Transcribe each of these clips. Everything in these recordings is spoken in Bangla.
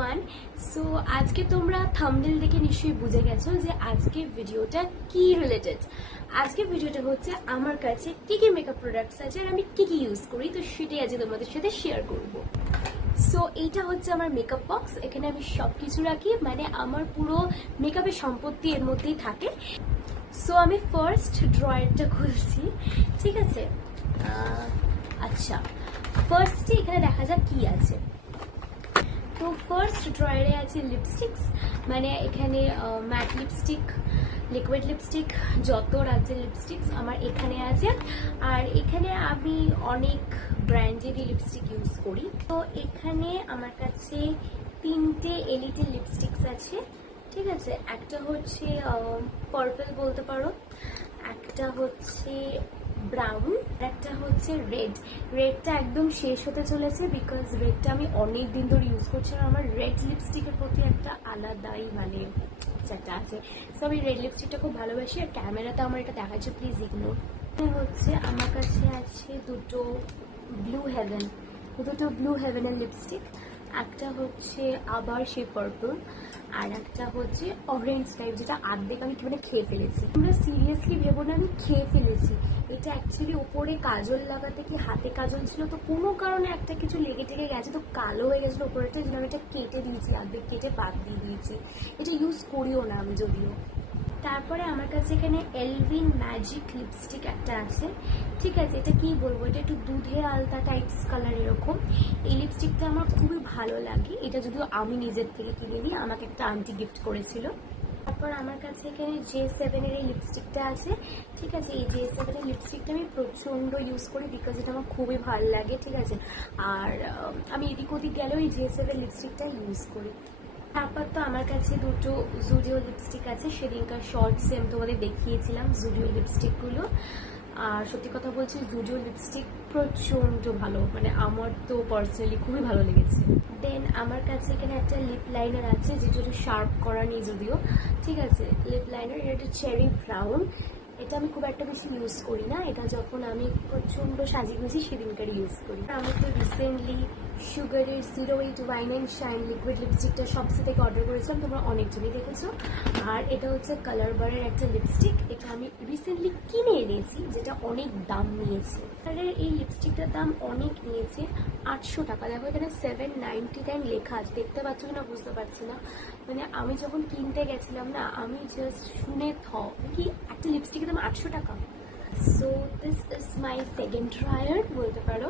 এভরিওয়ান। সো আজকে তোমরা থাম্বনেল দেখে নিশ্চয়ই বুঝে গেছো যে আজকে ভিডিওটা কি রিলেটেড। আজকে ভিডিওটা হচ্ছে আমার কাছে কি কি মেকআপ প্রোডাক্টস আছে আর আমি কি কি ইউজ করি, তো সেটাই আজকে তোমাদের সাথে শেয়ার করব। সো এইটা হচ্ছে আমার মেকআপ বক্স। এখানে আমি সব কিছু রাখি, মানে আমার পুরো মেকআপের সম্পত্তি এর মধ্যেই থাকে। সো আমি ফার্স্ট ড্রয়ারটা খুলছি, ঠিক আছে? আচ্ছা, ফার্স্টে এখানে দেখা যাক কি আছে। তো ফার্স্ট ড্রয়ারে আছে লিপস্টিক্স, মানে এখানে ম্যাট লিপস্টিক, লিকুইড লিপস্টিক, যত রাজ্যের লিপস্টিক্স আমার এখানে আছে। আর এখানে আমি অনেক ব্র্যান্ডেরই লিপস্টিক ইউজ করি। তো এখানে আমার কাছে তিনটে এলিটের লিপস্টিক্স আছে, ঠিক আছে? একটা হচ্ছে পার্পল বলতে পারো, একটা হচ্ছে ব্রাউন, একটা হচ্ছে রেড। রেডটা একদম শেষ হতে চলেছে বিকজ রেডটা আমি অনেক দিন ধরে ইউজ করছি আর আমার রেড লিপস্টিকের প্রতি একটা আলাদাই মানে যেটা আছে। সো আমি রেড লিপস্টিকটা খুব ভালোবাসি। আর ক্যামেরাতে আমার এটা দেখাচ্ছে, প্লিজ ইগনোর। হচ্ছে আমার কাছে আছে দুটো ব্লু হেভেনের লিপস্টিক। একটা হচ্ছে আবার সেই পার্পল, আর একটা হচ্ছে অরেঞ্জ টাইপ, যেটা আর্ধেক আমি কি মানে খেয়ে ফেলেছি। তোমরা সিরিয়াসলি ভেবো না আমি খেয়ে ফেলেছি। এটা অ্যাকচুয়ালি ওপরে কাজল লাগাতে কি হাতে কাজল ছিল, তো কোনো কারণে একটা কিছু লেগে টেগে গেছে, তো কালো হয়ে গেছিলো ওপরেটা, যেন আমি এটা কেটে দিয়েছি, আর্ধেক কেটে বাদ দিয়ে দিয়েছি। এটা ইউজ করিও না আমি যদিও। তারপরে আমার কাছে এখানে এলভিন ম্যাজিক লিপস্টিক একটা আছে, ঠিক আছে? এটা কি বলবো, এটা একটু দুধে আলতা টাইপস কালার এরকম। এই লিপস্টিকটা আমার খুবই ভালো লাগে। এটা যদিও আমি নিজের থেকে কিনে নিই, আমাকে একটা আন্টি গিফট করেছিল। তারপর আমার কাছে এখানে J7 এর এই লিপস্টিকটা আছে, ঠিক আছে? এই J7 এর লিপস্টিকটা আমি প্রচণ্ড ইউজ করি বিকজ এটা আমার খুবই ভালো লাগে, ঠিক আছে? আর আমি এদিক ওদিক গেলেও এই J7 লিপস্টিকটা ইউজ করি। তারপর তো আমার কাছে দুটো জুডিও লিপস্টিক আছে, সেদিনকার শর্টসে আমি তোমাদের দেখিয়েছিলাম জুডিও লিপস্টিকগুলো। আর সত্যি কথা বলছি, জুডিও লিপস্টিক প্রচণ্ড ভালো, মানে আমার তো পার্সোনালি খুবই ভালো লেগেছে। দেন আমার কাছে এখানে একটা লিপ লাইনার আছে, যেটা একটু শার্প করা নেই যদিও, ঠিক আছে? লিপ লাইনার, এটা একটা চেরি ব্রাউন। এটা আমি খুব একটা বেশি ইউজ করি না, এটা যখন আমি প্রচণ্ড সাজিয়েছি সেদিনকার ইউজ করি। আমি তো রিসেন্টলি সুগারের 08 ওয়াইন অ্যান্ড শাইন লিকুইড লিপস্টিকটা সবসে থেকে অর্ডার করেছিলাম, তোমরা অনেকজনই দেখেছো। আর এটা হচ্ছে কালার বারের একটা লিপস্টিক, এটা আমি রিসেন্টলি কিনে এনেছি, যেটা অনেক দাম নিয়েছে। কালারের এই লিপস্টিকটার দাম অনেক নিয়েছে, 800 টাকা। দেখো এখানে 799 লেখা আছে, দেখতে পাচ্ছ কিনা বুঝতে পারছি না। মানে আমি যখন কিনতে গেছিলাম না, আমি জাস্ট শুনে কি একটা লিপস্টিকের দাম 800 টাকা। So this is my second drawer বলতে পারো।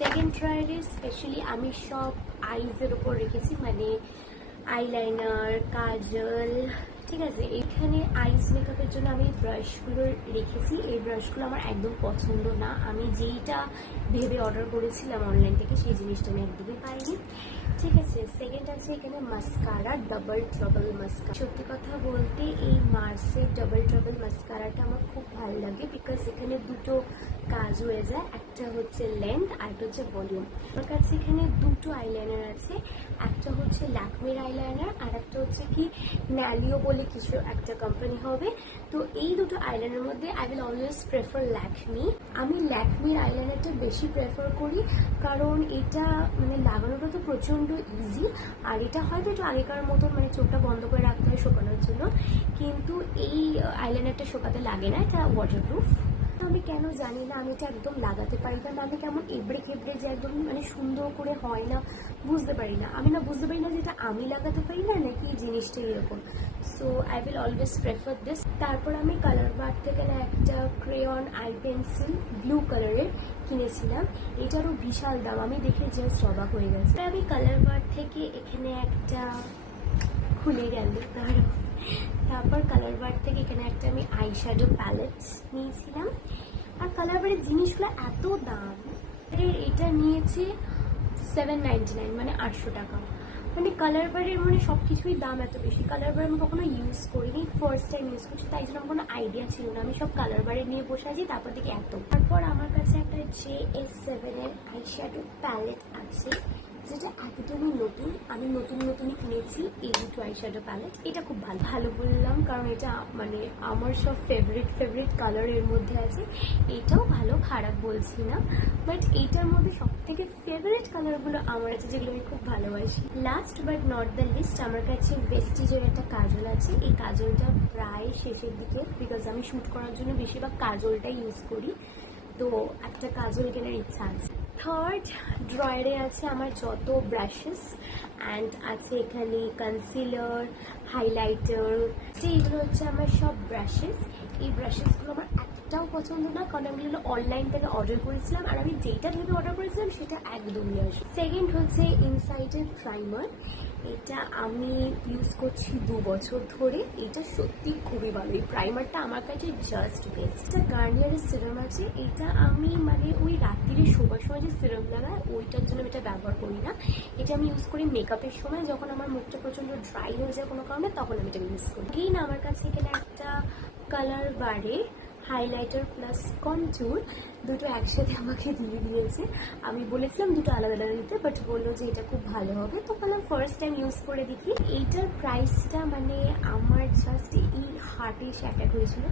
সেকেন্ড ড্রয়ারে স্পেশালি আমি সব আইজের ওপর রেখেছি, মানে আইলাইনার, কাজল, ঠিক আছে? এখানে আইস মেকআপের জন্য আমি ব্রাশগুলো রেখেছি। এই ব্রাশগুলো আমার একদম পছন্দ না, আমি যেইটা ভেবে অর্ডার করেছিলাম অনলাইন থেকে সেই জিনিসটা আমি একদমই পাইনি, ঠিক আছে? সেকেন্ড আছে এখানে মাস্কারা, ডাবল ট্রাবল মাস্কারা। সত্যি কথা বলতে এই মার্সের ডাবল ট্রাবল মাস্কারাটা আমার খুব ভালো লাগে বিকজ এখানে দুটো কাজ হয়ে যায়, একটা হচ্ছে লেন্থ আর একটা হচ্ছে ভলিউম। আমার কাছে এখানে দুটো আইলাইনার আছে, একটা হচ্ছে ল্যাকমির আইলাইনার আর একটা হচ্ছে কি ন্যালিও বলে কিছু একটা কোম্পানি হবে। তো এই দুটো আইলাইনারের মধ্যে I will always prefer Lakme. আমি ল্যাকমির আইলাইনারটা বেশি প্রেফার করি কারণ এটা মানে লাগানোটা তো প্রচণ্ড ইজি, আর এটা হয়তো একটু আগেকার মতন মানে চোখটা বন্ধ করে রাখতে হয় শোকানোর জন্য, কিন্তু এই আইলাইনারটা শোকাতে লাগে না, এটা ওয়াটারপ্রুফ। আমি কেন জানি না, আমি এটা একদম লাগাতে পারি না, আমি কেমন এবড়ে খেবড়ে যে একদম মানে সুন্দর করে হয় না, বুঝতে পারি না। আমি বুঝতে পারি না যে এটা আমি লাগাতে পারি না নাকি জিনিসটা এরকম। So I will always prefer this. তারপর আমি কালার বার থেকে না একটা ক্রেয়ন আই পেন্সিল ব্লু কালারের কিনেছিলাম, এটারও বিশাল দাম, আমি দেখে জাস্ট অবাক হয়ে গেছে। আমি কালার বার থেকে এখানে একটা খুলে গেল তারপর কালার বার থেকে এখানে একটা আমি আইশ্যাডো প্যালেট নিয়েছিলাম। আর কালার বারের জিনিসগুলো এত দাম, এটা নিয়েছে 799, মানে 800 টাকা। মানে কালার বারের মানে সব কিছুই দাম এত বেশি। কালার বার আমি কখনো ইউজ করিনি, ফার্স্ট টাইম ইউজ করছি, তাই জন্য আমার কোনো আইডিয়া ছিল না। আমি সব কালার বারের নিয়ে বসে আছি, তারপর থেকে এত। তারপর আমার কাছে একটা JS7 এর আইশ্যাডো প্যালেট আছে, যেটা একদমই নতুন, আমি নতুনই কিনেছি এই দুটো আইশ্যাডো প্যালেট। এটা খুব ভালো বললাম কারণ এটা মানে আমার সব ফেভারিট কালার এর মধ্যে আছে। এটাও ভালো, খারাপ বলছি না, বাট এইটার মধ্যে সব থেকে ফেভারিট কালারগুলো আমার আছে, যেগুলো আমি খুব ভালোবাসি। Last but not the least, আমার কাছে ভেস্টিজের একটা কাজল আছে। এই কাজলটা প্রায় শেষের দিকে, বিকজ আমি শ্যুট করার জন্য বেশিরভাগ কাজলটাই ইউজ করি, তো একটা কাজল কেনার ইচ্ছা আছে। থার্ড ড্রয়ারে আছে আমার যত ব্রাশেস, অ্যান্ড আছে এখানে কনসিলার, হাইলাইটার, এইগুলো হচ্ছে আমার সব ব্রাশেস। এই ব্রাশেসগুলো আমার একটাও পছন্দ না, কারণ আমি এগুলো অনলাইন থেকে অর্ডার করেছিলাম, আর আমি যেটা ভেবে অর্ডার করেছিলাম সেটা একদমই আসে। সেকেন্ড হচ্ছে ইনসাইডের প্রাইমার। এটা আমি ইউজ করছি 2 বছর ধরে। এটা সত্যি খুবই ভালো, এই প্রাইমারটা আমার কাছে জাস্ট বেস্ট। এটা গার্নিয়ারের সিরাম আছে, এটা আমি মানে ওই রাত্রিরে শোবার সময় যে সিরাম লাগায় ওইটার জন্য এটা ব্যবহার করি না। এটা আমি ইউজ করি মেকআপের সময়, যখন আমার মুখটা প্রচণ্ড ড্রাই হয়ে যায় কোনো কারণে, তখন আমি এটা ইউজ করি। এগেইন আমার কাছে এখানে একটা কালার বারে হাইলাইটার প্লাস কনট্যুর দুটো একসাথে আমাকে দিয়ে দিয়েছে। আমি বলেছিলাম দুটো আলাদা আলাদা দিতে, বাট বললো যে এটা খুব ভালো হবে, তো বললাম ফার্স্ট টাইম ইউজ করে দেখি। এইটার প্রাইসটা মানে আমার জাস্ট এই হার্টে এসে অ্যাটাক হয়েছিল।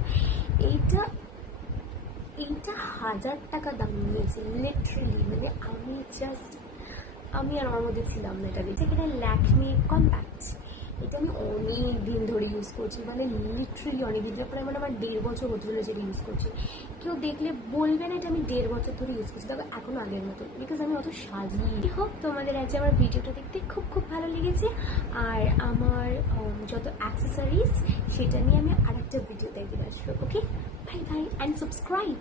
এইটা 1000 টাকা দাম নিয়েছে লিটারেলি, মানে আমি আর আমার মধ্যে ছিলাম না। এটা দিয়েছে এখানে ল্যাকমি কম্প্যাক্ট। এটা আমি অনেক দিন ধরে ইউজ করছি, মানে লিটারেলি অনেক দিন ধরে, প্রায় মানে আমার 1.5 বছর হতে হলো যেটা ইউজ করছি। কেউ দেখলে বলবে না এটা আমি 1.5 বছর ধরে ইউজ করছি, তবে এখনও আগের মতো, বিকজ আমি অত সাজি। হোক তোমাদের আজ আমার ভিডিওটা দেখতে খুব খুব ভালো লেগেছে, আর আমার যত অ্যাক্সেসরিজ সেটা নিয়ে আমি আরেকটা ভিডিও দেখতে আসবো। ওকে, বাই বাই অ্যান্ড সাবস্ক্রাইব।